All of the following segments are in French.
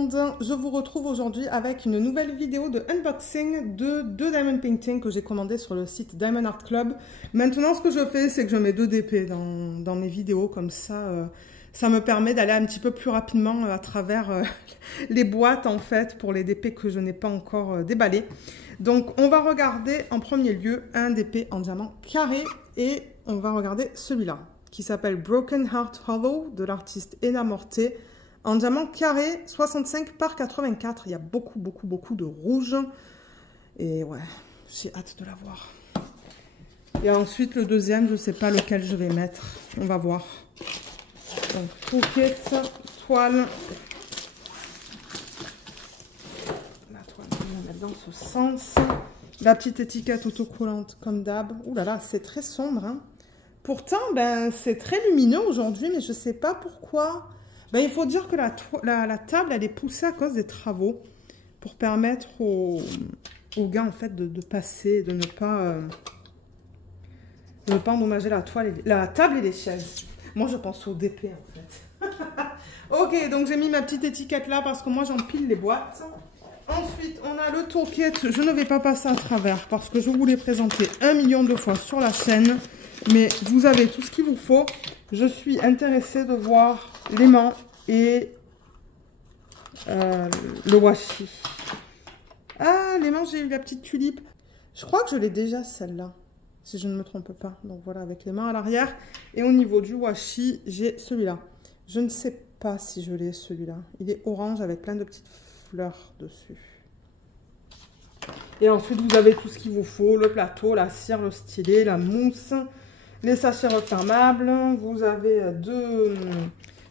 monde, je vous retrouve aujourd'hui avec une nouvelle vidéo de unboxing de deux Diamond Painting que j'ai commandé sur le site Diamond Art Club. Maintenant ce que je fais c'est que je mets deux DP dans mes vidéos, comme ça ça me permet d'aller un petit peu plus rapidement à travers les boîtes en fait pour les DP que je n'ai pas encore déballés. Donc on va regarder en premier lieu un DP en diamant carré et on va regarder celui-là qui s'appelle Broken Heart Hollow de l'artiste Ena Morte. En diamant carré, 65 par 84. Il y a beaucoup de rouge. Et ouais, j'ai hâte de la voir. Et ensuite, le deuxième, je ne sais pas lequel je vais mettre. On va voir. Donc, pocket, toile. La toile, on va la mettre dans ce sens. La petite étiquette autocollante, comme d'hab. Ouh là là, c'est très sombre. Hein. Pourtant, ben, c'est très lumineux aujourd'hui, mais je ne sais pas pourquoi. Ben, il faut dire que la table, elle est poussée à cause des travaux pour permettre aux gars en fait de passer, de ne pas endommager la table et les chaises. Moi, je pense au DP en fait. Ok, donc j'ai mis ma petite étiquette là parce que moi, j'empile les boîtes. Ensuite, on a le toolkit. Je ne vais pas passer à travers parce que je vous l'ai présenté 1 million de fois sur la chaîne. Mais vous avez tout ce qu'il vous faut. Je suis intéressée de voir l'aimant et le washi. Ah, l'aimant, j'ai eu la petite tulipe. Je crois que je l'ai déjà celle-là, si je ne me trompe pas. Donc voilà, avec les mains à l'arrière. Et au niveau du washi, j'ai celui-là. Je ne sais pas si je l'ai celui-là. Il est orange avec plein de petites fleurs dessus. Et ensuite, vous avez tout ce qu'il vous faut. Le plateau, la cire, le stylet, la mousse. Les sachets refermables, vous avez deux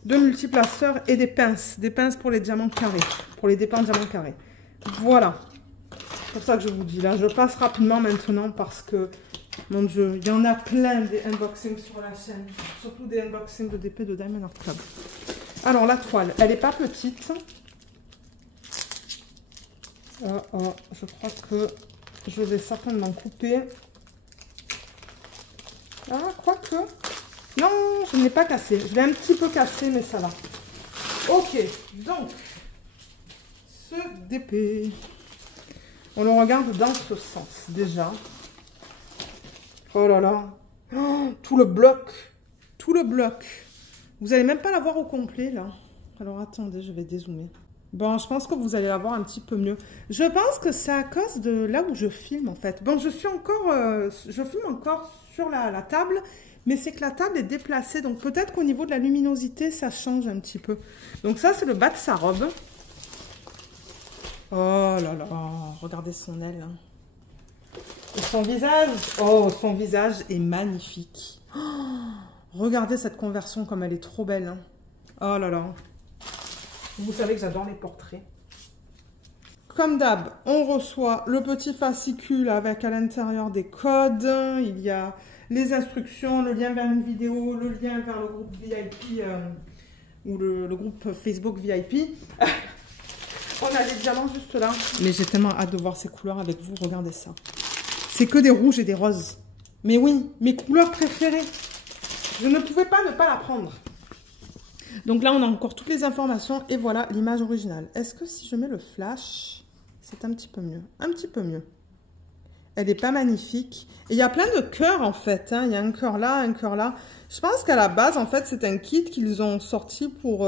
multiplaceurs et des pinces pour les diamants carrés, pour les dépens diamants carrés. Voilà, c'est pour ça que je vous dis là, je passe rapidement maintenant parce que, mon Dieu, il y en a plein des unboxings sur la chaîne, surtout des unboxings de DP de Diamond Art Club. Alors la toile, elle n'est pas petite. Je crois que je vais certainement couper. Ah, quoique. Non, je ne l'ai pas cassé. Je l'ai un petit peu cassé, mais ça va. Ok, donc, ce DP. On le regarde dans ce sens, déjà. Oh là là. Oh, tout le bloc. Tout le bloc. Vous n'allez même pas la voir au complet, là. Alors, attendez, je vais dézoomer. Bon, je pense que vous allez la voir un petit peu mieux. Je pense que c'est à cause de là où je filme, en fait. Bon, je filme encore sur la table, mais c'est que la table est déplacée. Donc, peut-être qu'au niveau de la luminosité, ça change un petit peu. Donc, ça, c'est le bas de sa robe. Oh là là, regardez son aile. Hein. Et son visage. Oh, son visage est magnifique. Oh, regardez cette conversion comme elle est trop belle. Hein. Oh là là. Vous savez que j'adore les portraits. Comme d'hab, on reçoit le petit fascicule avec à l'intérieur des codes. Il y a les instructions, le lien vers une vidéo, le lien vers le groupe VIP ou le groupe Facebook VIP. On a les diamants juste là. Mais j'ai tellement hâte de voir ces couleurs avec vous. Regardez ça. C'est que des rouges et des roses. Mais oui, mes couleurs préférées. Je ne pouvais pas ne pas la prendre. Donc là, on a encore toutes les informations et voilà l'image originale. Est-ce que si je mets le flash, c'est un petit peu mieux? Un petit peu mieux. Elle n'est pas magnifique. Et il y a plein de cœurs en fait. Hein. Il y a un cœur là, un cœur là. Je pense qu'à la base, en fait, c'est un kit qu'ils ont sorti pour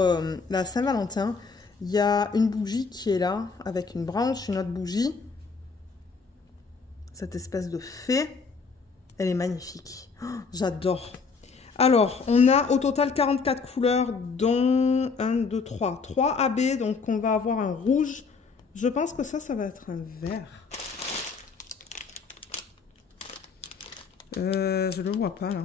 la Saint-Valentin. Il y a une bougie qui est là, avec une branche, une autre bougie. Cette espèce de fée. Elle est magnifique. Oh, j'adore. Alors, on a au total 44 couleurs, dont 1, 2, 3. 3 AB, donc on va avoir un rouge. Je pense que ça va être un vert. Je ne le vois pas, là.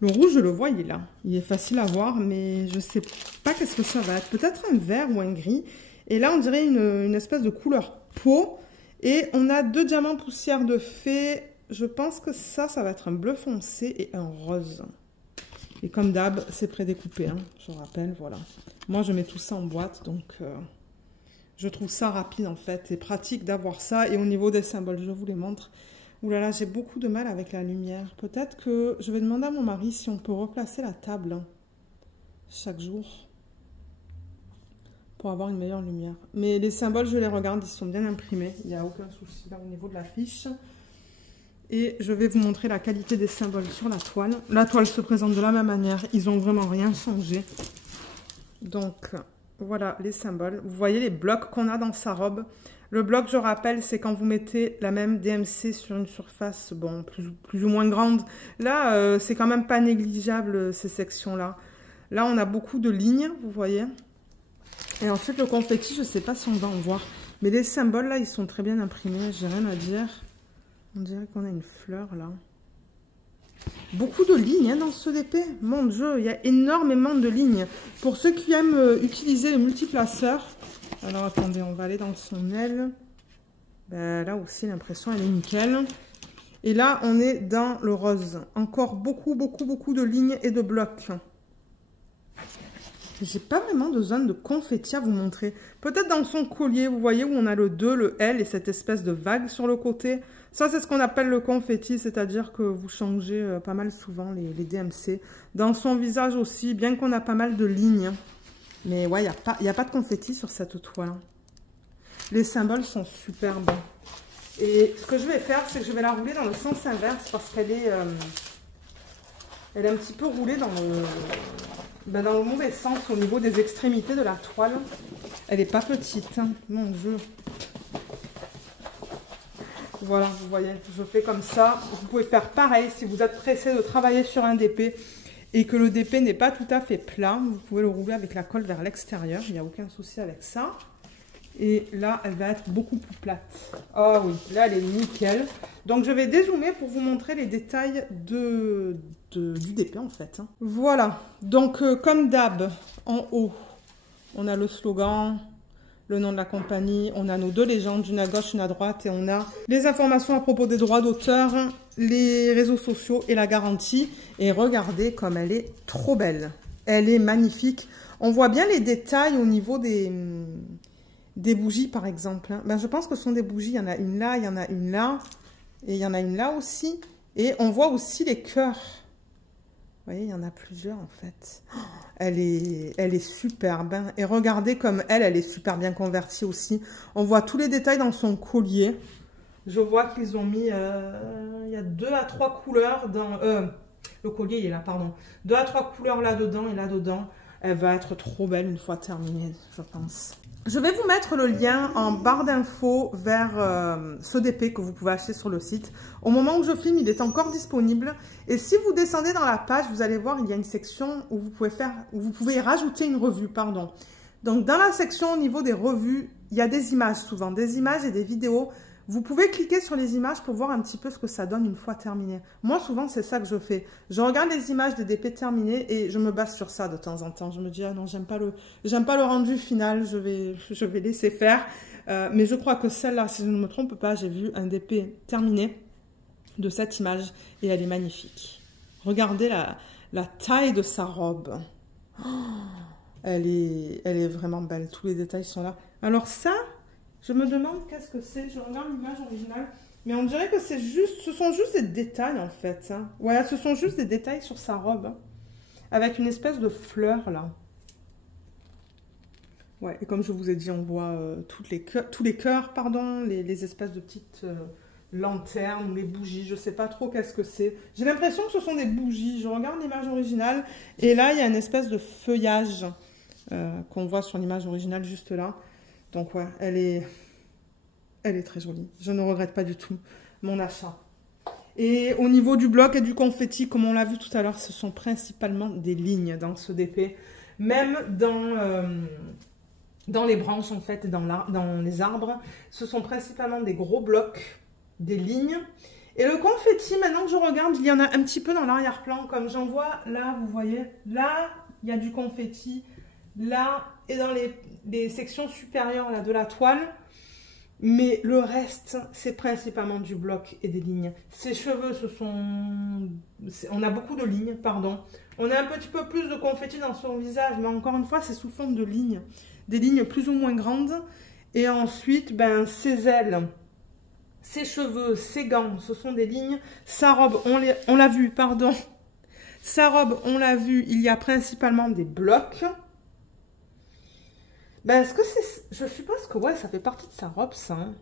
Le rouge, je le vois, il est là. Il est facile à voir, mais je ne sais pas qu'est-ce que ça va être. Peut-être un vert ou un gris. Et là, on dirait une espèce de couleur peau. Et on a 2 diamants poussière de fée. Je pense que ça va être un bleu foncé et un rose. Et comme d'hab, c'est prédécoupé, hein, je rappelle, voilà. Moi, je mets tout ça en boîte, donc je trouve ça rapide, en fait, et pratique d'avoir ça. Et au niveau des symboles, je vous les montre. Ouh là là, j'ai beaucoup de mal avec la lumière. Peut-être que je vais demander à mon mari si on peut replacer la table hein, chaque jour. pour avoir une meilleure lumière. Mais les symboles, je les regarde, ils sont bien imprimés. Il n'y a aucun souci là au niveau de la fiche. Et je vais vous montrer la qualité des symboles sur la toile. La toile se présente de la même manière. Ils n'ont vraiment rien changé. Donc, voilà les symboles. Vous voyez les blocs qu'on a dans sa robe. Le bloc, je rappelle, c'est quand vous mettez la même DMC sur une surface, bon, plus ou moins grande. Là, c'est quand même pas négligeable, ces sections-là. Là, on a beaucoup de lignes, vous voyez. Et ensuite, le confetti, je ne sais pas si on va en voir. Mais les symboles, là, ils sont très bien imprimés. J'ai rien à dire. On dirait qu'on a une fleur, là. Beaucoup de lignes hein, dans ce DP. Mon Dieu, il y a énormément de lignes. Pour ceux qui aiment utiliser le multiplaceur. Alors, attendez, on va aller dans son aile. Ben, là aussi, l'impression, elle est nickel. Et là, on est dans le rose. Encore beaucoup de lignes et de blocs. J'ai pas vraiment de zone de confetti à vous montrer. Peut-être dans son collier, vous voyez, où on a le 2, le L et cette espèce de vague sur le côté. Ça, c'est ce qu'on appelle le confetti, c'est-à-dire que vous changez pas mal souvent les DMC. Dans son visage aussi, bien qu'on a pas mal de lignes. Mais ouais, il n'y a pas de confetti sur cette toile. Les symboles sont super bons. Et ce que je vais faire, c'est que je vais la rouler dans le sens inverse parce qu'elle est, elle est un petit peu roulée dans le mauvais sens au niveau des extrémités de la toile. Elle n'est pas petite, hein, mon Dieu. Voilà, vous voyez, je fais comme ça. Vous pouvez faire pareil si vous êtes pressé de travailler sur un DP et que le DP n'est pas tout à fait plat. Vous pouvez le rouler avec la colle vers l'extérieur. Il n'y a aucun souci avec ça. Et là, elle va être beaucoup plus plate. Oh oui, là, elle est nickel. Donc, je vais dézoomer pour vous montrer les détails du DP, en fait. Voilà. Donc, comme d'hab, en haut, on a le slogan, le nom de la compagnie. On a nos deux légendes, une à gauche, une à droite. Et on a les informations à propos des droits d'auteur, les réseaux sociaux et la garantie. Et regardez comme elle est trop belle. Elle est magnifique. On voit bien les détails au niveau des bougies, par exemple. Ben, je pense que ce sont des bougies. Il y en a une là, il y en a une là. Et il y en a une là aussi. Et on voit aussi les cœurs. Vous voyez, il y en a plusieurs, en fait. Oh, elle est superbe. Hein. Et regardez comme elle est super bien convertie aussi. On voit tous les détails dans son collier. Je vois qu'ils ont mis... il y a 2 à 3 couleurs dans... le collier, il est là, pardon. 2 à 3 couleurs là-dedans et là-dedans. Elle va être trop belle une fois terminée, je pense. Je vais vous mettre le lien en barre d'infos vers ce DP que vous pouvez acheter sur le site. Au moment où je filme, il est encore disponible. Et si vous descendez dans la page, vous allez voir, il y a une section où vous pouvez rajouter une revue, pardon. Donc, dans la section au niveau des revues, il y a des images souvent, des images et des vidéos. Vous pouvez cliquer sur les images pour voir un petit peu ce que ça donne une fois terminé. Moi, souvent, c'est ça que je fais. Je regarde les images des DP terminés et je me base sur ça de temps en temps. Je me dis, ah non, j'aime pas le rendu final, je vais laisser faire. Mais je crois que celle-là, si je ne me trompe pas, j'ai vu un DP terminé de cette image et elle est magnifique. Regardez la taille de sa robe. Oh, elle est vraiment belle. Tous les détails sont là. Alors ça... Je me demande qu'est-ce que c'est. Je regarde l'image originale. Mais on dirait que ce sont juste des détails en fait. Hein. Ouais, ce sont juste des détails sur sa robe. Hein, avec une espèce de fleur là. Ouais, et comme je vous ai dit, on voit tous les cœurs, pardon, les espèces de petites lanternes ou les bougies. Je sais pas trop qu'est-ce que c'est. J'ai l'impression que ce sont des bougies. Je regarde l'image originale. Et là, il y a une espèce de feuillage qu'on voit sur l'image originale juste là. Donc ouais, elle est très jolie. Je ne regrette pas du tout mon achat. Et au niveau du bloc et du confetti, comme on l'a vu tout à l'heure, ce sont principalement des lignes dans ce DP. Même dans les branches, en fait, dans les arbres, ce sont principalement des gros blocs, des lignes. Et le confetti, maintenant que je regarde, il y en a un petit peu dans l'arrière-plan. Comme j'en vois là, vous voyez, là, il y a du confetti. Là, et dans les sections supérieures là, de la toile. Mais le reste, c'est principalement du bloc et des lignes. Ses cheveux, on a beaucoup de lignes, pardon. On a un petit peu plus de confetti dans son visage, mais encore une fois, c'est sous forme de lignes. Des lignes plus ou moins grandes. Et ensuite, ben, ses ailes, ses cheveux, ses gants, ce sont des lignes. Sa robe, on l'a vu, pardon. Sa robe, on l'a vu, il y a principalement des blocs. Ben, est-ce que c'est... Je suppose que ouais, ça fait partie de sa robe, ça. Hein.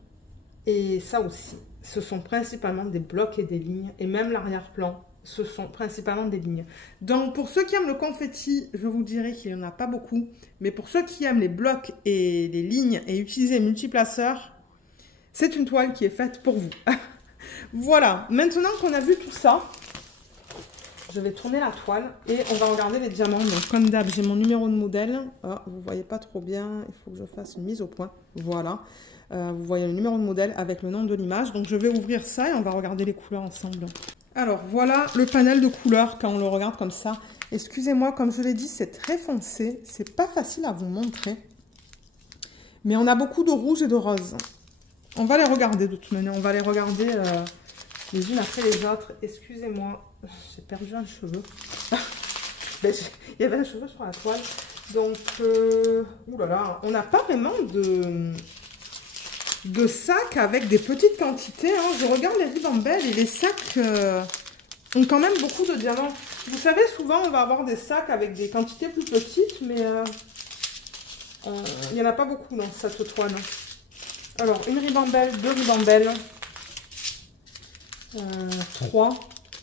Et ça aussi. Ce sont principalement des blocs et des lignes. Et même l'arrière-plan, ce sont principalement des lignes. Donc, pour ceux qui aiment le confetti, je vous dirais qu'il n'y en a pas beaucoup. Mais pour ceux qui aiment les blocs et les lignes et utiliser multiplaceurs, c'est une toile qui est faite pour vous. Voilà. Maintenant qu'on a vu tout ça, je vais tourner la toile et on va regarder les diamants. Donc, comme d'hab, j'ai mon numéro de modèle. Ah, vous ne voyez pas trop bien. Il faut que je fasse une mise au point. Voilà. Vous voyez le numéro de modèle avec le nom de l'image. Donc, je vais ouvrir ça et on va regarder les couleurs ensemble. Alors, voilà le panel de couleurs quand on le regarde comme ça. Excusez-moi, comme je l'ai dit, c'est très foncé. C'est pas facile à vous montrer. Mais on a beaucoup de rouge et de rose. On va les regarder de toute manière. On va les regarder les unes après les autres. Excusez-moi, j'ai perdu un cheveu. Il y avait un cheveu sur la toile. Donc, oulala, on n'a pas vraiment de sacs avec des petites quantités. Hein. Je regarde les ribambelles et les sacs ont quand même beaucoup de diamants. Vous savez, souvent, on va avoir des sacs avec des quantités plus petites, mais il n'y en a pas beaucoup dans cette toile. Alors, une ribambelle, deux ribambelles, 3.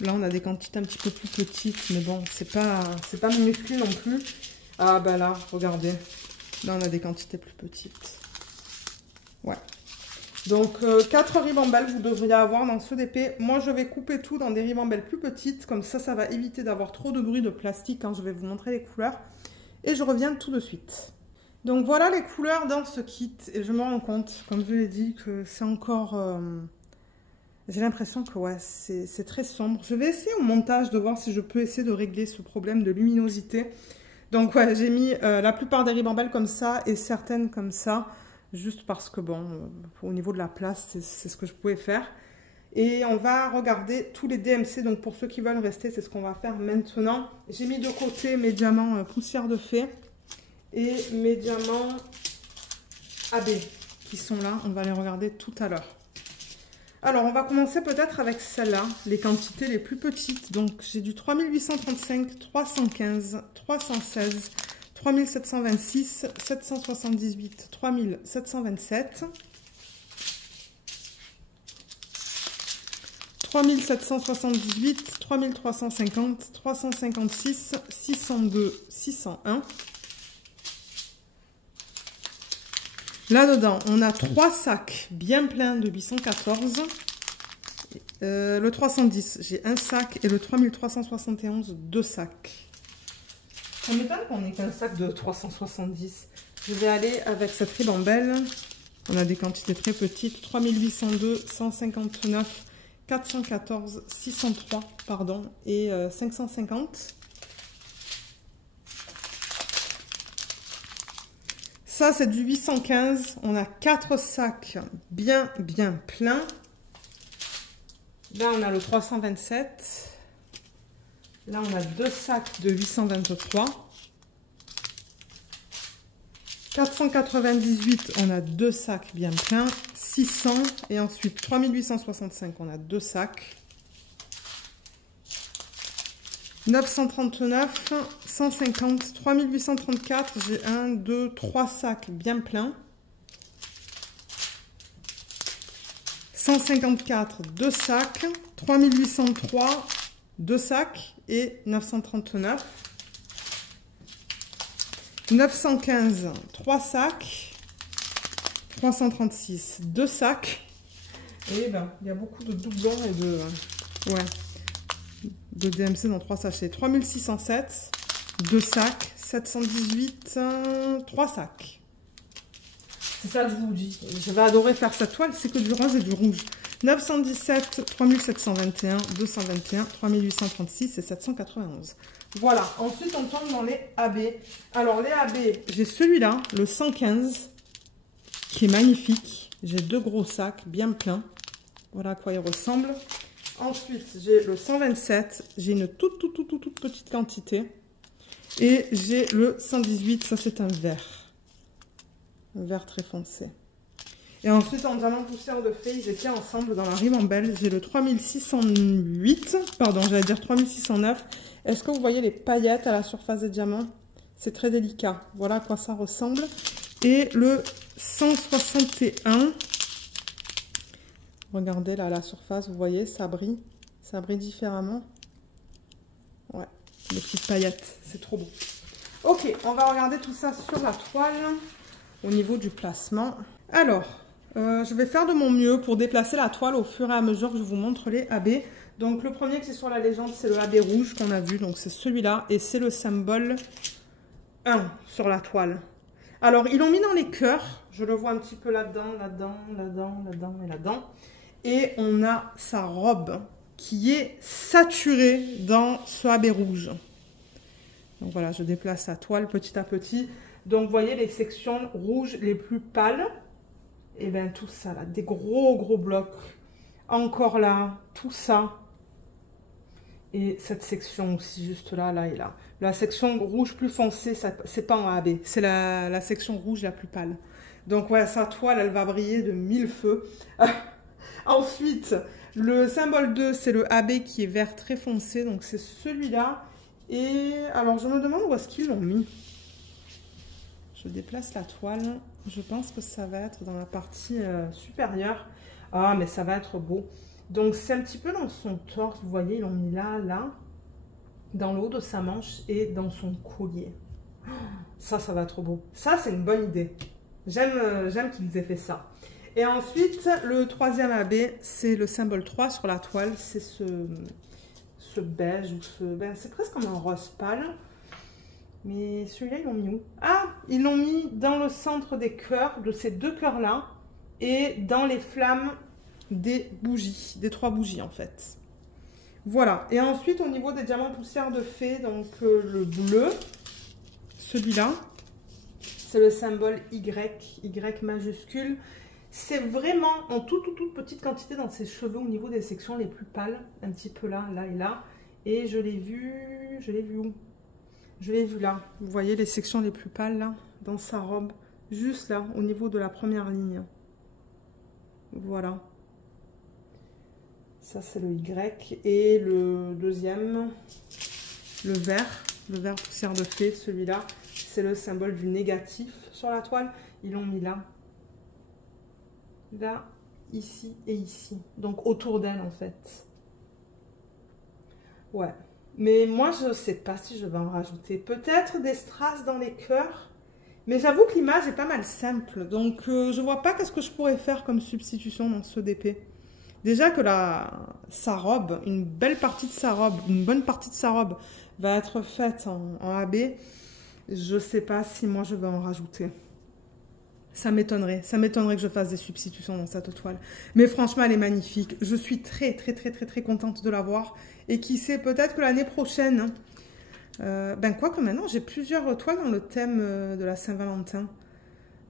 Là, on a des quantités un petit peu plus petites, mais bon, c'est pas minuscule non plus. Ah, bah là, regardez. Là, on a des quantités plus petites. Ouais. Donc, 4 ribambelles, vous devriez avoir dans ce DP. Moi, je vais couper tout dans des ribambelles plus petites. Comme ça va éviter d'avoir trop de bruit de plastique quand je vais vous montrer les couleurs. Et je reviens tout de suite. Donc, voilà les couleurs dans ce kit. Et je me rends compte, comme je l'ai dit, que c'est encore... J'ai l'impression que ouais, c'est très sombre. Je vais essayer au montage de voir si je peux essayer de régler ce problème de luminosité. Donc, ouais, j'ai mis la plupart des ribambelles comme ça et certaines comme ça. Juste parce que, bon, au niveau de la place, c'est ce que je pouvais faire. Et on va regarder tous les DMC. Donc, pour ceux qui veulent rester, c'est ce qu'on va faire maintenant. J'ai mis de côté mes diamants poussière de fée et mes diamants AB qui sont là. On va les regarder tout à l'heure. Alors, on va commencer peut-être avec celle-là, les quantités les plus petites. Donc, j'ai du 3835, 315, 316... 3726, 778, 3727, 3778, 3350, 356, 602, 601. Là-dedans, on a 3 sacs bien pleins de 814. Le 310, j'ai un sac et le 3371, 2 sacs. Ça m'étonne qu'on ait qu'un sac de 370. Je vais aller avec cette ribambelle. On a des quantités très petites. 3802, 159, 414, 603, pardon, et 550. Ça, c'est du 815. On a 4 sacs bien pleins. Là, on a le 327. Là, on a 2 sacs de 823. 498, on a 2 sacs bien pleins. 600 et ensuite 3865, on a 2 sacs. 939, 150, 3834, j'ai 1, 2, 3 sacs bien pleins. 154, 2 sacs. 3803, 2 sacs et 939. 915, 3 sacs. 336, 2 sacs. Et ben, il y a beaucoup de doublons et de DMC dans 3 sachets. 3607, 2 sacs. 718, 3 sacs. C'est ça que je vous dis. Je vais adorer faire cette toile, c'est que du rose et du rouge. 917, 3721, 221, 3836 et 791. Voilà, ensuite on tombe dans les AB. Alors les AB, j'ai celui-là, le 115, qui est magnifique. J'ai 2 gros sacs bien pleins. Voilà à quoi il ressemble. Ensuite, j'ai le 127, j'ai une toute petite quantité. Et j'ai le 118, ça c'est un vert. Un vert très foncé. Et ensuite, en diamant poussière de fée, ils étaient ensemble dans la ribambelle. J'ai le 3608, pardon, j'allais dire 3609. Est-ce que vous voyez les paillettes à la surface des diamants? C'est très délicat. Voilà à quoi ça ressemble. Et le 161. Regardez là la surface, vous voyez, ça brille différemment. Ouais, les petites paillettes, c'est trop beau. Ok, on va regarder tout ça sur la toile au niveau du placement. Alors, je vais faire de mon mieux pour déplacer la toile au fur et à mesure que je vous montre les AB. Donc le premier qui est sur la légende, c'est le AB rouge qu'on a vu, donc c'est celui-là, et c'est le symbole 1 sur la toile. Alors, ils l'ont mis dans les cœurs, je le vois un petit peu là-dedans, là-dedans, là-dedans, là-dedans et là-dedans. Et on a sa robe qui est saturée dans ce AB rouge. Donc voilà, je déplace la toile petit à petit. Donc vous voyez les sections rouges les plus pâles. Et bien tout ça là, des gros blocs. Encore là, tout ça. Et cette section aussi, juste là, là et là. La section rouge plus foncée, c'est pas en AB. C'est la section rouge la plus pâle. Donc ouais, sa toile, elle va briller de 1000 feux. Ensuite, le symbole 2, c'est le AB qui est vert très foncé. Donc c'est celui-là. Et alors, je me demande où est-ce qu'ils l'ont mis. Je déplace la toile. Je pense que ça va être dans la partie supérieure. Ah, mais ça va être beau. Donc, c'est un petit peu dans son torse. Vous voyez, ils l'ont mis là, là. Dans le haut de sa manche et dans son collier. Ça va être beau. Ça, c'est une bonne idée. J'aime qu'ils aient fait ça. Et ensuite, le troisième AB, c'est le symbole 3 sur la toile. C'est ce beige ou ben, c'est presque comme un rose pâle. Mais celui-là, ils l'ont mis où? Ah, ils l'ont mis dans le centre des cœurs, de ces deux cœurs-là, et dans les flammes des bougies, des 3 bougies en fait. Voilà. Et ensuite, au niveau des diamants poussière de fée, donc le bleu, celui-là, c'est le symbole Y, Y majuscule. C'est vraiment en toute petite quantité dans ses cheveux au niveau des sections les plus pâles, un petit peu là, là et là. Et je l'ai vu où? Je l'ai vu là. Vous voyez les sections les plus pâles là, dans sa robe, juste là, au niveau de la première ligne. Voilà. Ça c'est le Y. Et le deuxième, le vert poussière de fée, celui-là, c'est le symbole du négatif sur la toile. Ils l'ont mis là. Là, ici et ici. Donc autour d'elle en fait. Ouais. Mais moi je sais pas si je vais en rajouter. Peut-être des strass dans les cœurs. Mais j'avoue que l'image est pas mal simple. Donc je vois pas qu'est-ce que je pourrais faire comme substitution dans ce DP. Déjà que sa robe, une belle partie de sa robe, une bonne partie de sa robe va être faite en AB. Je sais pas si moi je vais en rajouter. Ça m'étonnerait que je fasse des substitutions dans cette toile. Mais franchement, elle est magnifique. Je suis très contente de la voir. Et qui sait, peut-être que l'année prochaine, ben quoi que maintenant, j'ai plusieurs toiles dans le thème de la Saint-Valentin.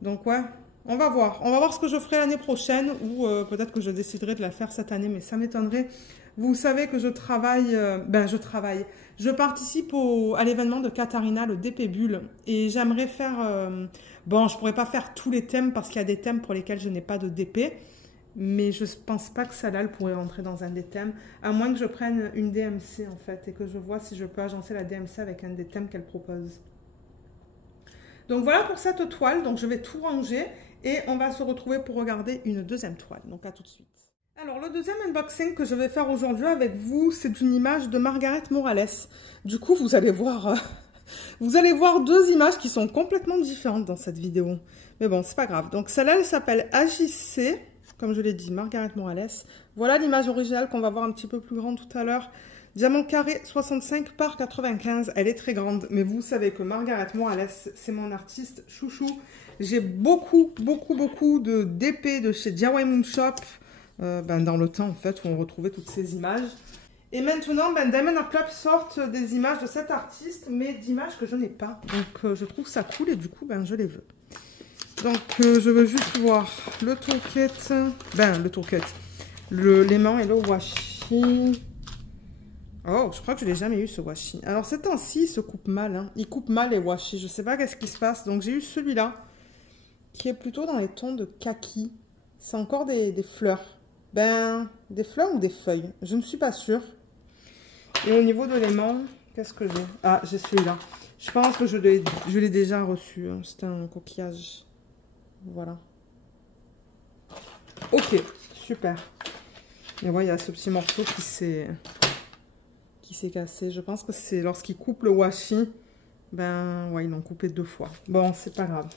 Donc ouais, on va voir. On va voir ce que je ferai l'année prochaine ou peut-être que je déciderai de la faire cette année, mais ça m'étonnerait. Vous savez que je travaille, je participe à l'événement de Katharina, le DP Bulle, et j'aimerais faire, bon, je pourrais pas faire tous les thèmes parce qu'il y a des thèmes pour lesquels je n'ai pas de DP, mais je pense pas que celle-là, elle pourrait rentrer dans un des thèmes, à moins que je prenne une DMC en fait, et que je vois si je peux agencer la DMC avec un des thèmes qu'elle propose. Donc voilà pour cette toile, donc je vais tout ranger, et on va se retrouver pour regarder une deuxième toile, donc à tout de suite. Alors, le deuxième unboxing que je vais faire aujourd'hui avec vous, c'est une image de Margaret Morales. Du coup, vous allez voir deux images qui sont complètement différentes dans cette vidéo. Mais bon, c'est pas grave. Donc, celle-là, elle s'appelle AJC, comme je l'ai dit, Margaret Morales. Voilà l'image originale qu'on va voir un petit peu plus grande tout à l'heure. Diamant carré 65 par 95. Elle est très grande, mais vous savez que Margaret Morales, c'est mon artiste chouchou. J'ai beaucoup de DP de chez DIY Moon Shop. Dans le temps en fait où on retrouvait toutes ces images. Et maintenant, Diamond Art Club sortent des images de cet artiste, mais d'images que je n'ai pas. Donc je trouve ça cool et du coup, je les veux. Donc je veux juste voir le toolkit, l'aimant et le washi. Oh, je crois que je l'ai jamais eu ce washi. Alors ces temps-ci, il se coupe mal. Hein. Il coupe mal les washi. Je sais pas qu'est-ce qui se passe. Donc j'ai eu celui-là, qui est plutôt dans les tons de kaki. C'est encore des fleurs. Des fleurs ou des feuilles, je ne suis pas sûre. Et au niveau de l'aimant, qu'est-ce que j'ai? Ah, j'ai celui-là. Je pense que je l'ai déjà reçu. Hein. C'est un coquillage. Voilà. Ok, super. Et ouais, il y a ce petit morceau qui s'est cassé. Je pense que c'est lorsqu'ils coupent le washi. Ben ouais, ils l'ont coupé 2 fois. Bon, c'est pas grave.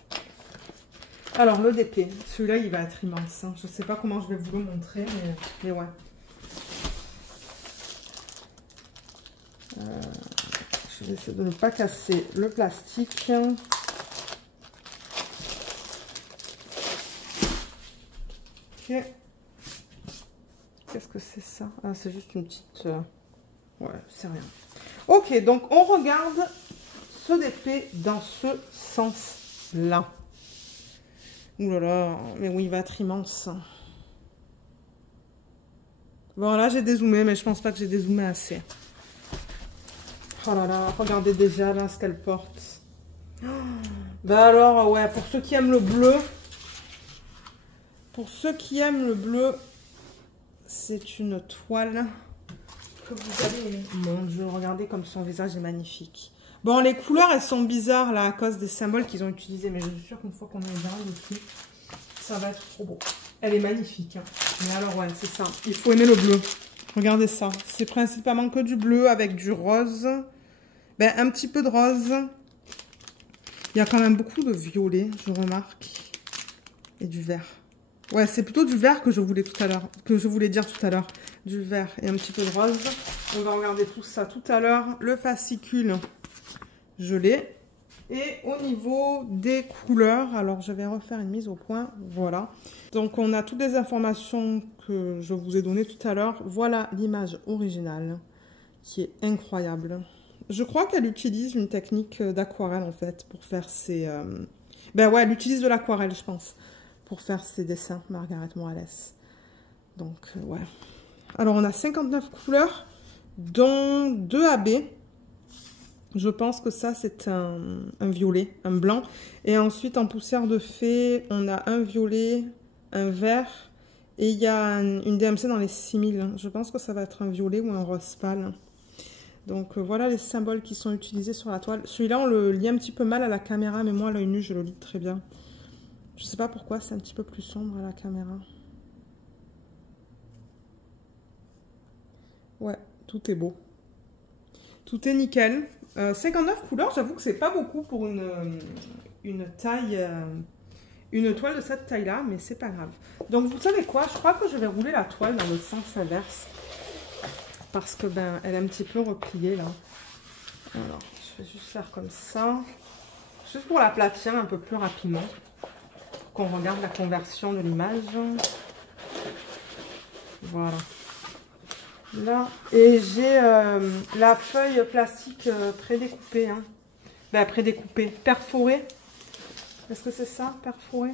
Alors, le DP. Celui-là, il va être immense. Hein. Je sais pas comment je vais vous le montrer, mais ouais. Je vais essayer de ne pas casser le plastique. Ok. Qu'est-ce que c'est ça? Ah, c'est juste une petite... Ouais, c'est rien. Ok, donc on regarde ce DP dans ce sens-là. Ouh là là, mais oui, il va être immense. Bon, là, j'ai dézoomé, mais je pense pas que j'ai dézoomé assez. Oh là là, regardez déjà là ce qu'elle porte. Oh, bah alors, ouais, pour ceux qui aiment le bleu, c'est une toile que vous allez aimer. Mon Dieu, regardez comme son visage est magnifique. Bon, les couleurs, elles sont bizarres là à cause des symboles qu'ils ont utilisés, mais je suis sûre qu'une fois qu'on est dedans dessus, ça va être trop beau. Elle est magnifique. Hein. Mais alors, ouais, c'est ça. Il faut aimer le bleu. Regardez ça. C'est principalement que du bleu avec du rose. Ben, un petit peu de rose. Il y a quand même beaucoup de violet, je remarque. Et du vert. Ouais, c'est plutôt du vert que je voulais dire tout à l'heure. Du vert et un petit peu de rose. On va regarder tout ça tout à l'heure. Le fascicule, je l'ai. Et au niveau des couleurs, alors je vais refaire une mise au point. Voilà. Donc on a toutes les informations que je vous ai données tout à l'heure. Voilà l'image originale qui est incroyable. Je crois qu'elle utilise une technique d'aquarelle en fait pour faire ses... Ben ouais, elle utilise de l'aquarelle je pense pour faire ses dessins, Margaret Morales. Donc ouais. Alors on a 59 couleurs dont 2 AB. Je pense que ça, c'est un violet, un blanc. Et ensuite, en poussière de fée, on a un violet, un vert. Et il y a une DMC dans les 6000. Je pense que ça va être un violet ou un rose pâle. Donc, voilà les symboles qui sont utilisés sur la toile. Celui-là, on le lit un petit peu mal à la caméra, mais moi, à l'œil nu, je le lis très bien. Je sais pas pourquoi, c'est un petit peu plus sombre à la caméra. Ouais, tout est beau. Tout est nickel. 59 couleurs, j'avoue que c'est pas beaucoup pour une taille, une toile de cette taille-là, mais c'est pas grave. Donc vous savez quoi, je crois que je vais rouler la toile dans le sens inverse, parce que ben elle est un petit peu repliée là. Alors je vais juste faire comme ça, juste pour l'aplatir un peu plus rapidement, qu'on regarde la conversion de l'image. Voilà. Là, et j'ai la feuille plastique prédécoupée, hein. Ben, prédécoupée, perforée. Est-ce que c'est ça, perforée?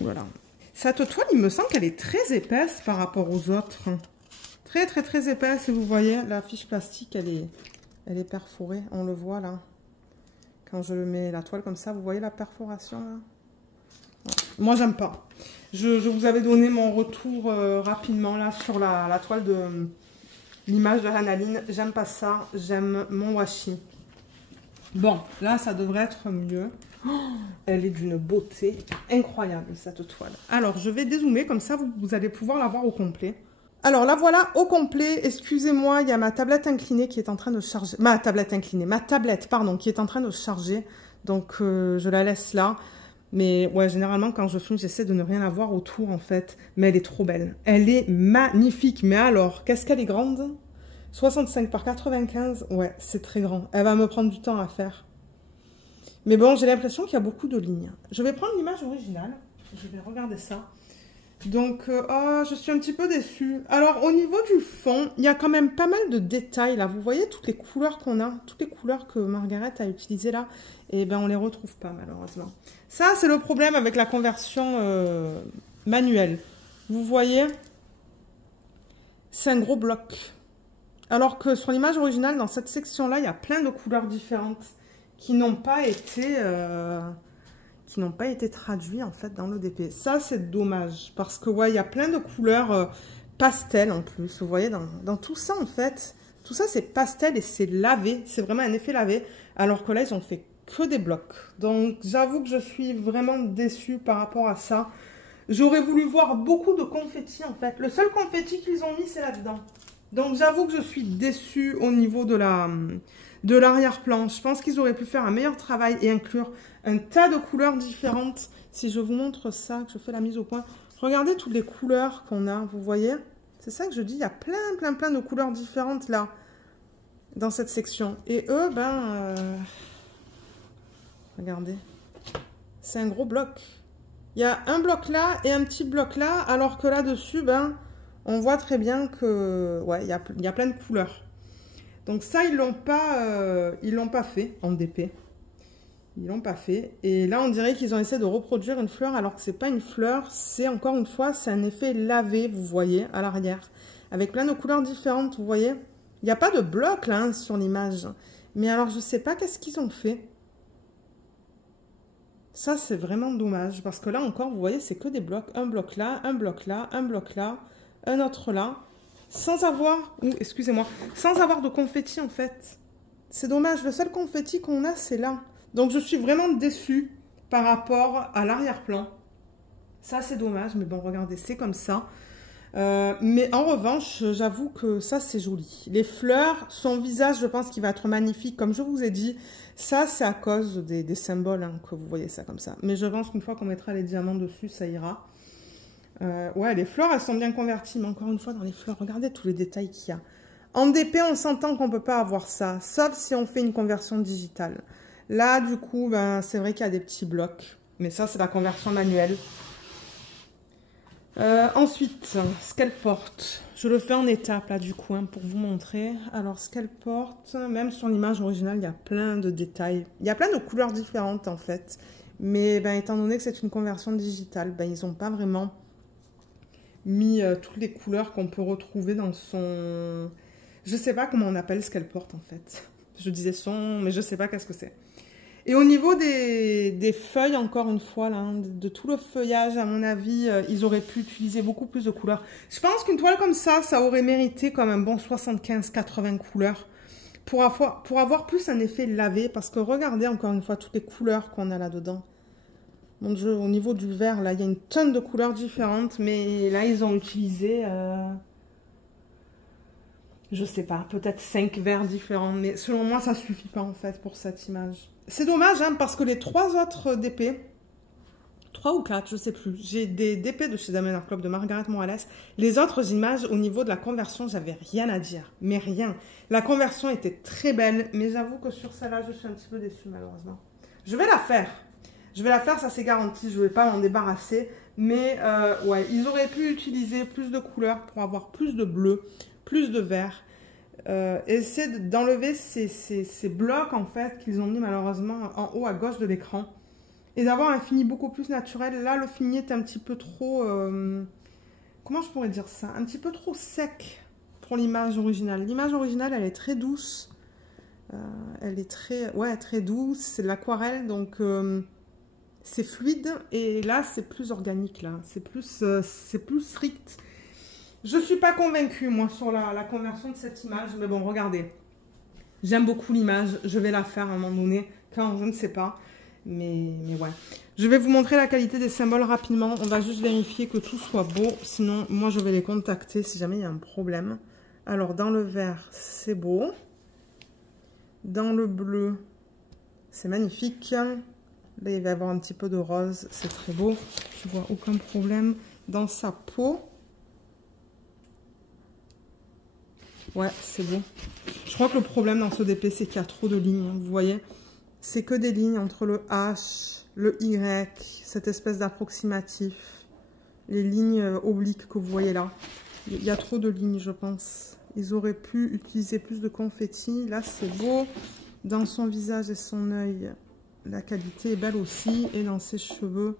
Voilà. Cette toile, il me semble qu'elle est très épaisse par rapport aux autres. Très, très, très épaisse. Et vous voyez, la fiche plastique, elle est perforée. On le voit là. Quand je mets la toile comme ça, vous voyez la perforation là? Moi, j'aime pas. Je vous avais donné mon retour rapidement là sur la toile de l'image de Hanaline. J'aime pas ça. J'aime mon washi. Bon, là, ça devrait être mieux. Oh, elle est d'une beauté incroyable, cette toile. Alors, je vais dézoomer, comme ça, vous allez pouvoir la voir au complet. Alors, la voilà au complet. Excusez-moi, il y a ma tablette inclinée qui est en train de charger. Ma tablette, pardon, qui est en train de charger. Donc, je la laisse là. Mais ouais, généralement, quand je filme, j'essaie de ne rien avoir autour, en fait. Mais elle est trop belle. Elle est magnifique. Mais alors, qu'est-ce qu'elle est grande? 65 par 95. Ouais, c'est très grand. Elle va me prendre du temps à faire. Mais bon, j'ai l'impression qu'il y a beaucoup de lignes. Je vais prendre l'image originale. Je vais regarder ça. Donc, oh, je suis un petit peu déçue. Alors, au niveau du fond, il y a quand même pas mal de détails, là. Vous voyez toutes les couleurs qu'on a, toutes les couleurs que Margaret a utilisées, là. Et ben, on les retrouve pas, malheureusement. Ça, c'est le problème avec la conversion manuelle. Vous voyez, c'est un gros bloc. Alors que sur l'image originale, dans cette section-là, il y a plein de couleurs différentes qui n'ont pas été... traduits en fait dans l'EDP. Ça, c'est dommage parce que ouais, il y a plein de couleurs pastel en plus. Vous voyez, dans tout ça en fait, tout ça c'est pastel et c'est lavé. C'est vraiment un effet lavé. Alors que là, ils ont fait que des blocs. Donc, j'avoue que je suis vraiment déçue par rapport à ça. J'aurais voulu voir beaucoup de confettis, en fait. Le seul confetti qu'ils ont mis, c'est là-dedans. Donc, j'avoue que je suis déçue au niveau de l'arrière-plan. Je pense qu'ils auraient pu faire un meilleur travail et inclure un tas de couleurs différentes. Si je vous montre ça, que je fais la mise au point, regardez toutes les couleurs qu'on a, vous voyez? C'est ça que je dis, il y a plein de couleurs différentes là, dans cette section. Et eux, regardez, c'est un gros bloc. Il y a un bloc là et un petit bloc là, alors que là-dessus, on voit très bien que, ouais, il y a plein de couleurs. Donc ça, ils l'ont pas fait en DP. Ils l'ont pas fait. Et là, on dirait qu'ils ont essayé de reproduire une fleur, alors que c'est pas une fleur. C'est, encore une fois, c'est un effet lavé, vous voyez, à l'arrière. Avec plein de couleurs différentes, vous voyez. Il n'y a pas de bloc, là, hein, sur l'image. Mais alors, je sais pas qu'est-ce qu'ils ont fait. Ça, c'est vraiment dommage. Parce que là, encore, vous voyez, c'est que des blocs. Un bloc là, un bloc là, un bloc là, un autre là. Sans avoir, excusez-moi, sans avoir de confetti, en fait. C'est dommage. Le seul confetti qu'on a, c'est là. Donc, je suis vraiment déçue par rapport à l'arrière-plan. Ça, c'est dommage. Mais bon, regardez, c'est comme ça. Mais en revanche, j'avoue que ça, c'est joli. Les fleurs, son visage, je pense qu'il va être magnifique. Comme je vous ai dit, ça, c'est à cause des symboles hein, que vous voyez ça comme ça. Mais je pense qu'une fois qu'on mettra les diamants dessus, ça ira. Ouais, les fleurs, elles sont bien converties. Mais encore une fois, dans les fleurs, regardez tous les détails qu'il y a. En DP, on s'entend qu'on ne peut pas avoir ça. Sauf si on fait une conversion digitale. Là, du coup, c'est vrai qu'il y a des petits blocs. Mais ça, c'est la conversion manuelle. Ensuite, ce qu'elle porte. Je le fais en étapes, là, du coup, hein, pour vous montrer. Alors, ce qu'elle porte, même sur l'image originale, il y a plein de détails. Il y a plein de couleurs différentes, en fait. Mais, étant donné que c'est une conversion digitale, ils n'ont pas vraiment mis toutes les couleurs qu'on peut retrouver dans son... Je sais pas comment on appelle ce qu'elle porte, en fait. Je disais son, mais je sais pas qu'est-ce que c'est. Et au niveau des feuilles, encore une fois, là, hein, de tout le feuillage, à mon avis, ils auraient pu utiliser beaucoup plus de couleurs. Je pense qu'une toile comme ça aurait mérité comme un bon 75-80 couleurs pour avoir plus un effet lavé. Parce que regardez encore une fois toutes les couleurs qu'on a là-dedans. Mon Dieu, au niveau du vert, là, il y a une tonne de couleurs différentes. Mais là, ils ont utilisé... je sais pas, peut-être 5 verts différents. Mais selon moi, ça suffit pas, en fait, pour cette image. C'est dommage, hein, parce que les 3 autres DP, 3 ou 4, je sais plus, j'ai des DP de chez Diamond Art Club de Margaret Morales. Les autres images, au niveau de la conversion, j'avais rien à dire, mais rien. La conversion était très belle, mais j'avoue que sur celle-là, je suis un petit peu déçue, malheureusement. Je vais la faire. Je vais la faire, ça c'est garanti, je vais pas m'en débarrasser. Mais, ouais, ils auraient pu utiliser plus de couleurs pour avoir plus de bleu, plus de vert. Essayer d'enlever ces blocs en fait qu'ils ont mis malheureusement en haut à gauche de l'écran et d'avoir un fini beaucoup plus naturel. Là le fini est un petit peu trop comment je pourrais dire ça, un petit peu trop sec pour l'image originale. L'image originale elle est très douce, elle est très douce, c'est de l'aquarelle donc c'est fluide et là c'est plus organique, là c'est plus strict. Je ne suis pas convaincue, moi, sur la conversion de cette image. Mais bon, regardez. J'aime beaucoup l'image. Je vais la faire à un moment donné. Quand, je ne sais pas. Mais ouais. Je vais vous montrer la qualité des symboles rapidement. On va juste vérifier que tout soit beau. Sinon, moi, je vais les contacter si jamais il y a un problème. Alors, dans le vert, c'est beau. Dans le bleu, c'est magnifique. Là, il va y avoir un petit peu de rose. C'est très beau. Je ne vois aucun problème. Dans sa peau... Ouais, c'est beau. Je crois que le problème dans ce DP, c'est qu'il y a trop de lignes. Hein, vous voyez, c'est que des lignes entre le H, le Y, cette espèce d'approximatif, les lignes obliques que vous voyez là. Il y a trop de lignes, je pense. Ils auraient pu utiliser plus de confetti. Là, c'est beau. Dans son visage et son œil, la qualité est belle aussi. Et dans ses cheveux,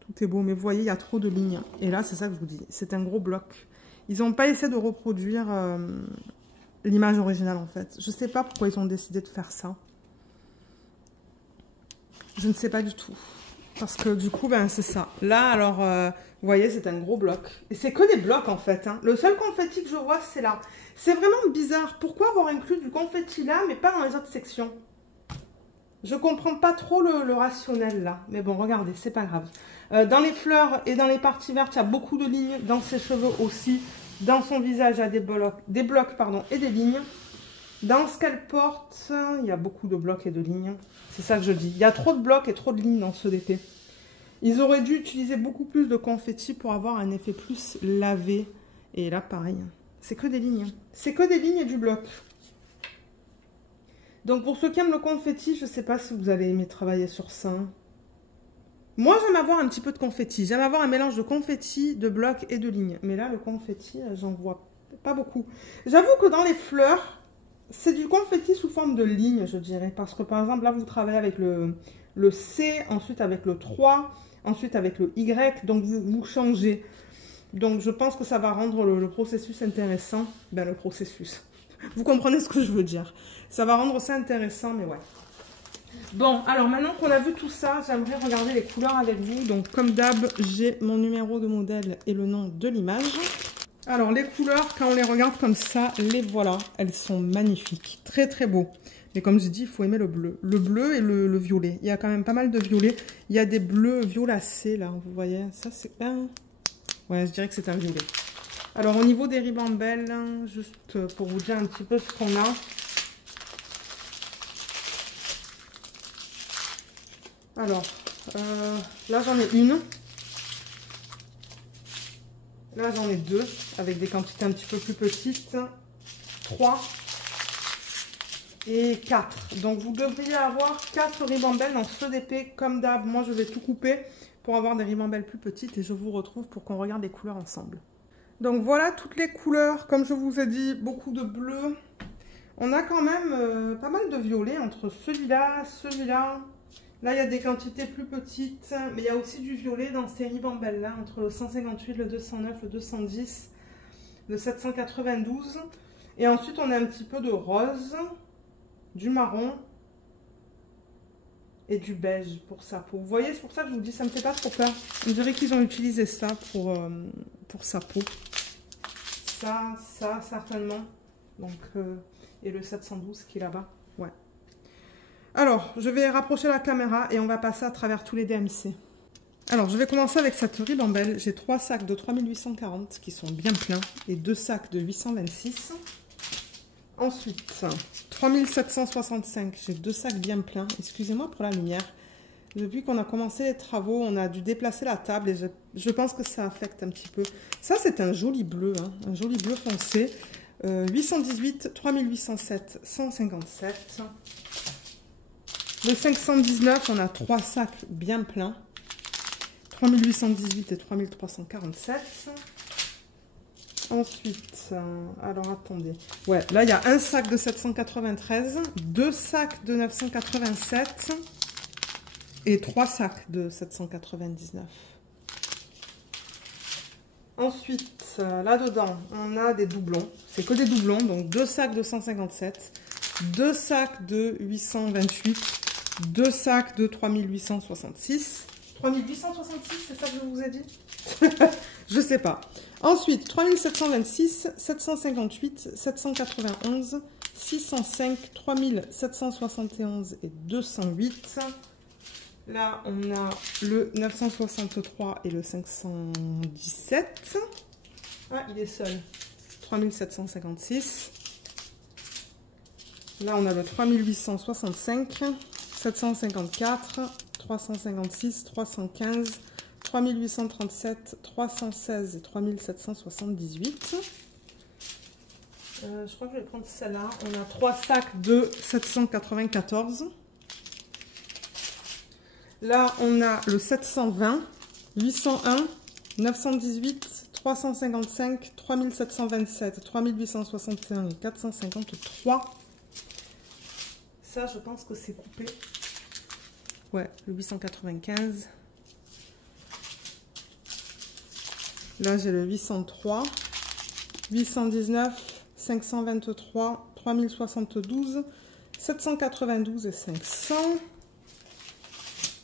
tout est beau. Mais vous voyez, il y a trop de lignes. Et là, c'est ça que je vous dis. C'est un gros bloc. Ils n'ont pas essayé de reproduire l'image originale, en fait. Je ne sais pas pourquoi ils ont décidé de faire ça. Je ne sais pas du tout. Parce que du coup, c'est ça. Là, alors, vous voyez, c'est un gros bloc. Et c'est que des blocs, en fait. Hein. Le seul confetti que je vois, c'est là. C'est vraiment bizarre. Pourquoi avoir inclus du confetti là, mais pas dans les autres sections? Je comprends pas trop le rationnel là. Mais bon, regardez, c'est pas grave. Dans les fleurs et dans les parties vertes, il y a beaucoup de lignes. Dans ses cheveux aussi. Dans son visage, il y a des blocs et des lignes. Dans ce qu'elle porte, il y a beaucoup de blocs et de lignes. C'est ça que je dis. Il y a trop de blocs et trop de lignes dans ce DP. Ils auraient dû utiliser beaucoup plus de confetti pour avoir un effet plus lavé. Et là, pareil. C'est que des lignes. C'est que des lignes et du bloc. Donc, pour ceux qui aiment le confetti, je ne sais pas si vous allez aimer travailler sur ça. Moi, j'aime avoir un petit peu de confetti. J'aime avoir un mélange de confetti, de blocs et de lignes. Mais là, le confetti, j'en vois pas beaucoup. J'avoue que dans les fleurs... C'est du confetti sous forme de ligne, je dirais. Parce que, par exemple, là, vous travaillez avec le C, ensuite avec le 3, ensuite avec le Y. Donc, vous changez. Donc, je pense que ça va rendre le processus intéressant. Ben, le processus. Vous comprenez ce que je veux dire. Ça va rendre ça intéressant, mais ouais. Bon, alors, maintenant qu'on a vu tout ça, j'aimerais regarder les couleurs avec vous. Donc, comme d'hab, j'ai mon numéro de modèle et le nom de l'image. Alors, les couleurs, quand on les regarde comme ça, les voilà. Elles sont magnifiques. Très, très beau. Mais comme je dis, il faut aimer le bleu. Le bleu et le violet. Il y a quand même pas mal de violets. Il y a des bleus violacés, là. Vous voyez, ça, c'est un... Ouais, je dirais que c'est un violet. Alors, au niveau des ribambelles, juste pour vous dire un petit peu ce qu'on a. Alors, là, j'en ai une. Là, j'en ai 2, avec des quantités un petit peu plus petites. 3 et 4. Donc, vous devriez avoir 4 ribambelles dans ce DP. Comme d'hab, moi, je vais tout couper pour avoir des ribambelles plus petites. Et je vous retrouve pour qu'on regarde les couleurs ensemble. Donc, voilà toutes les couleurs. Comme je vous ai dit, beaucoup de bleu. On a quand même pas mal de violet entre celui-là, celui-là. Là, il y a des quantités plus petites, mais il y a aussi du violet dans ces ribambelles-là, entre le 158, le 209, le 210, le 792. Et ensuite, on a un petit peu de rose, du marron et du beige pour sa peau. Vous voyez, c'est pour ça que je vous dis, ça ne me fait pas trop peur. On dirait qu'ils ont utilisé ça pour sa peau. Ça, certainement. Donc, et le 712 qui est là-bas. Ouais. Alors, je vais rapprocher la caméra et on va passer à travers tous les DMC. Alors, je vais commencer avec cette ribambelle. J'ai 3 sacs de 3840 qui sont bien pleins et 2 sacs de 826. Ensuite, 3765, j'ai 2 sacs bien pleins. Excusez-moi pour la lumière. Depuis qu'on a commencé les travaux, on a dû déplacer la table et je pense que ça affecte un petit peu. Ça, c'est un joli bleu, hein, un joli bleu foncé. 818, 3807, 157. Le 519, on a 3 sacs bien pleins. 3818 et 3347. Ensuite, alors attendez. Ouais, là, il y a un sac de 793, 2 sacs de 987 et 3 sacs de 799. Ensuite, là-dedans, on a des doublons. C'est que des doublons, donc 2 sacs de 157, 2 sacs de 828, 2 sacs de 3866. 3866, c'est ça que je vous ai dit? Je sais pas. Ensuite, 3726, 758, 791, 605, 3771 et 208. Là, on a le 963 et le 517. Ah, il est seul. 3756. Là, on a le 3865, 754, 356, 315, 3837, 316 et 3778. Je crois que je vais prendre celle-là. On a 3 sacs de 794. Là, on a le 720, 801, 918, 355, 3727, 3861 et 453. Ça, je pense que c'est coupé. Ouais, le 895. Là, j'ai le 803, 819, 523, 3072, 792 et 500.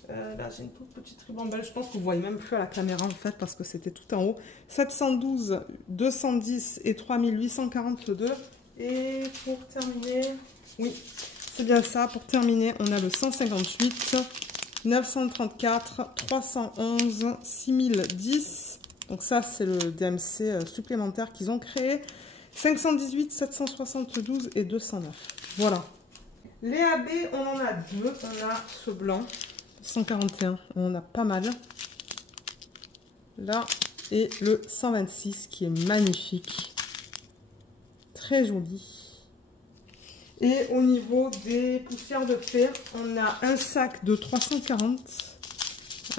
Là, j'ai une toute petite ribambelle. Je pense que vous ne voyez même plus à la caméra, en fait, parce que c'était tout en haut. 712, 210 et 3842. Et pour terminer, oui, C'est bien ça. Pour terminer, on a le 158, 934, 311, 6010. Donc ça, c'est le DMC supplémentaire qu'ils ont créé. 518, 772 et 209. Voilà. Les AB, on en a deux. On a ce blanc, 141. On en a pas mal. Là, et le 126 qui est magnifique. Très joli. Et au niveau des poussières de fée, on a un sac de 340.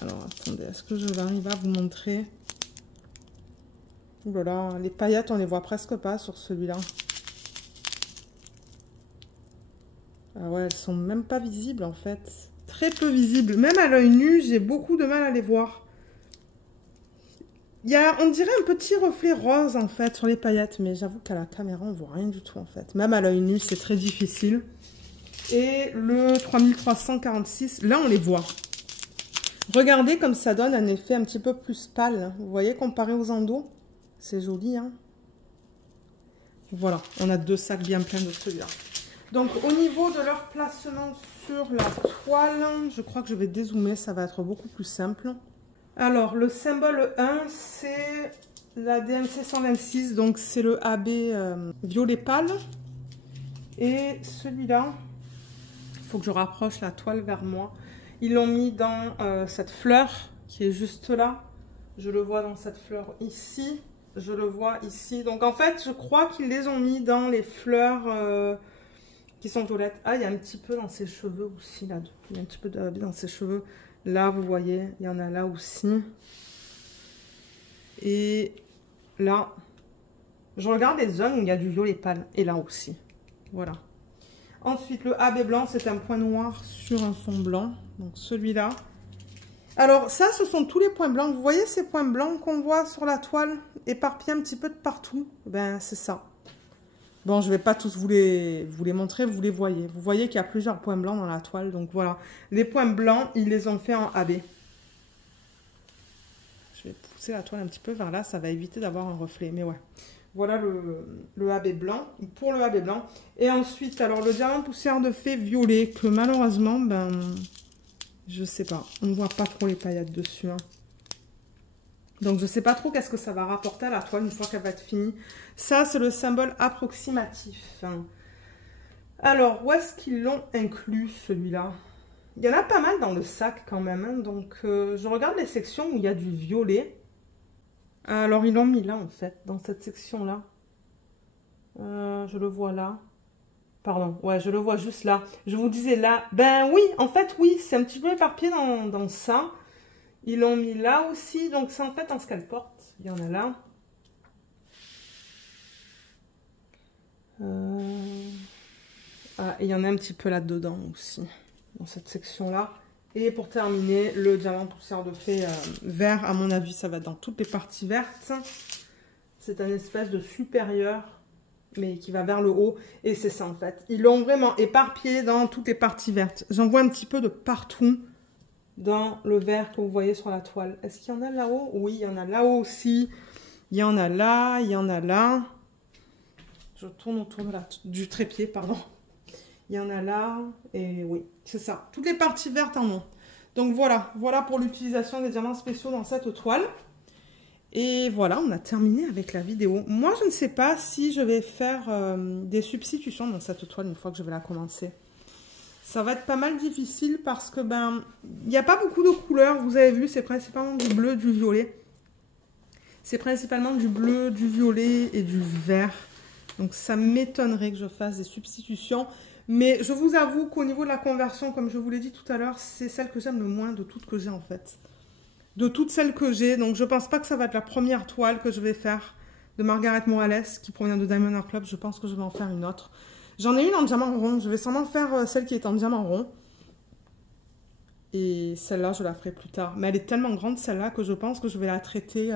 Alors, attendez, est-ce que je vais arriver à vous montrer? Ouh là là, les paillettes, on les voit presque pas sur celui-là. Ah ouais, elles sont même pas visibles en fait. Très peu visibles. Même à l'œil nu, j'ai beaucoup de mal à les voir. Il y a, on dirait un petit reflet rose en fait sur les paillettes, mais j'avoue qu'à la caméra on voit rien du tout en fait. Même à l'œil nu c'est très difficile. Et le 3346, là on les voit. Regardez comme ça donne un effet un petit peu plus pâle. Vous voyez comparé aux endos, c'est joli hein. Voilà, on a deux sacs bien pleins de celui-là. Donc au niveau de leur placement sur la toile, je crois que je vais dézoomer, ça va être beaucoup plus simple. Alors, le symbole 1, c'est la DMC 126, donc c'est le AB violet pâle. Et celui-là, il faut que je rapproche la toile vers moi. Ils l'ont mis dans cette fleur qui est juste là. Je le vois dans cette fleur ici. Je le vois ici. Donc en fait, je crois qu'ils les ont mis dans les fleurs qui sont violettes. Ah, il y a un petit peu dans ses cheveux aussi, là. Il y a un petit peu d'AB dans ses cheveux. Là, vous voyez, il y en a là aussi. Et là, je regarde les zones où il y a du violet pâle. Et là aussi. Voilà. Ensuite, le AB blanc, c'est un point noir sur un fond blanc. Donc, celui-là. Alors, ça, ce sont tous les points blancs. Vous voyez ces points blancs qu'on voit sur la toile, éparpillés un petit peu de partout? Ben, c'est ça. Bon, je ne vais pas tous vous les montrer, vous les voyez. Vous voyez qu'il y a plusieurs points blancs dans la toile. Donc voilà, les points blancs, ils les ont fait en AB. Je vais pousser la toile un petit peu vers là, ça va éviter d'avoir un reflet. Mais ouais, voilà le AB blanc, pour le AB blanc. Et ensuite, alors le diamant poussière de fée violet, que malheureusement, ben, je sais pas. On ne voit pas trop les paillettes dessus, hein. Donc, je ne sais pas trop qu'est-ce que ça va rapporter à la toile une fois qu'elle va être finie. Ça, c'est le symbole approximatif. Alors, où est-ce qu'ils l'ont inclus, celui-là? Il y en a pas mal dans le sac quand même. Hein. Donc, je regarde les sections où il y a du violet. Alors, ils l'ont mis là, en fait, dans cette section-là. Je le vois là. Pardon, ouais, je le vois juste là. Je vous disais là. Ben oui, en fait, oui, c'est un petit peu éparpillé dans ça. Ils l'ont mis là aussi, donc c'est en fait en ce qu'elle porte. Il y en a là. Ah, et il y en a un petit peu là-dedans aussi, dans cette section-là. Et pour terminer, le diamant poussière de fée vert, à mon avis, ça va dans toutes les parties vertes. C'est un espèce de supérieur, mais qui va vers le haut. Et c'est ça en fait. Ils l'ont vraiment éparpillé dans toutes les parties vertes. J'en vois un petit peu de partout. Dans le vert que vous voyez sur la toile. Est-ce qu'il y en a là-haut? Oui, il y en a là-haut aussi. Il y en a là, il y en a là. Je tourne autour de du trépied, pardon. Il y en a là, et oui, c'est ça. Toutes les parties vertes en ont. Donc voilà, voilà pour l'utilisation des diamants spéciaux dans cette toile. Et voilà, on a terminé avec la vidéo. Moi, je ne sais pas si je vais faire des substitutions dans cette toile une fois que je vais la commencer. Ça va être pas mal difficile parce que, ben, il n'y a pas beaucoup de couleurs. Vous avez vu, c'est principalement du bleu, du violet. C'est principalement du bleu, du violet et du vert. Donc, ça m'étonnerait que je fasse des substitutions. Mais je vous avoue qu'au niveau de la conversion, comme je vous l'ai dit tout à l'heure, c'est celle que j'aime le moins de toutes que j'ai, en fait. De toutes celles que j'ai. Donc, je pense pas que ça va être la première toile que je vais faire de Margaret Morales, qui provient de Diamond Art Club. Je pense que je vais en faire une autre. J'en ai une en diamant rond. Je vais sûrement faire celle qui est en diamant rond. Et celle-là, je la ferai plus tard. Mais elle est tellement grande, celle-là, que je pense que je vais la traiter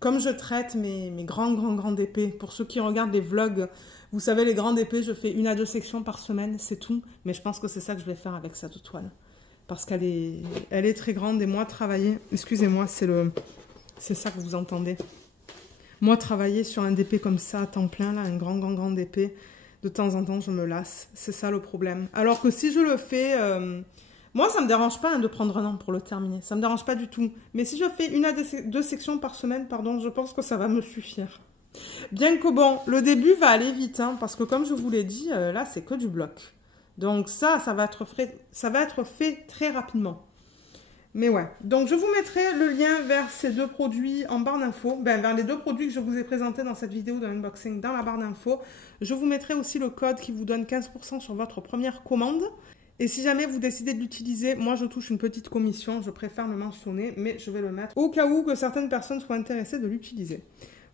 comme je traite mes grands épées. Pour ceux qui regardent les vlogs, vous savez, les grandes épées, je fais 1 à 2 sections par semaine, c'est tout. Mais je pense que c'est ça que je vais faire avec cette toile. Parce qu'elle est très grande et moi, travailler... Excusez-moi, c'est ça que vous entendez. Moi, travailler sur un épée comme ça, à temps plein, là, un grand épée, de temps en temps, je me lasse. C'est ça le problème. Alors que si je le fais... moi, ça me dérange pas hein, de prendre un an pour le terminer. Ça me dérange pas du tout. Mais si je fais 1 à 2 sections par semaine, pardon, je pense que ça va me suffire. Bien que bon, le début va aller vite, hein, parce que comme je vous l'ai dit, là, c'est que du bloc. Donc ça va être fait très rapidement. Mais ouais, donc je vous mettrai le lien vers ces 2 produits en barre d'infos, vers les 2 produits que je vous ai présentés dans cette vidéo de unboxing dans la barre d'infos. Je vous mettrai aussi le code qui vous donne 15% sur votre première commande. Et si jamais vous décidez de l'utiliser, moi je touche une petite commission, je préfère le mentionner, mais je vais le mettre au cas où que certaines personnes soient intéressées de l'utiliser.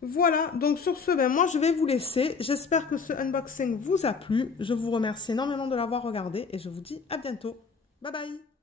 Voilà, donc sur ce, moi je vais vous laisser. J'espère que ce unboxing vous a plu. Je vous remercie énormément de l'avoir regardé et je vous dis à bientôt. Bye bye!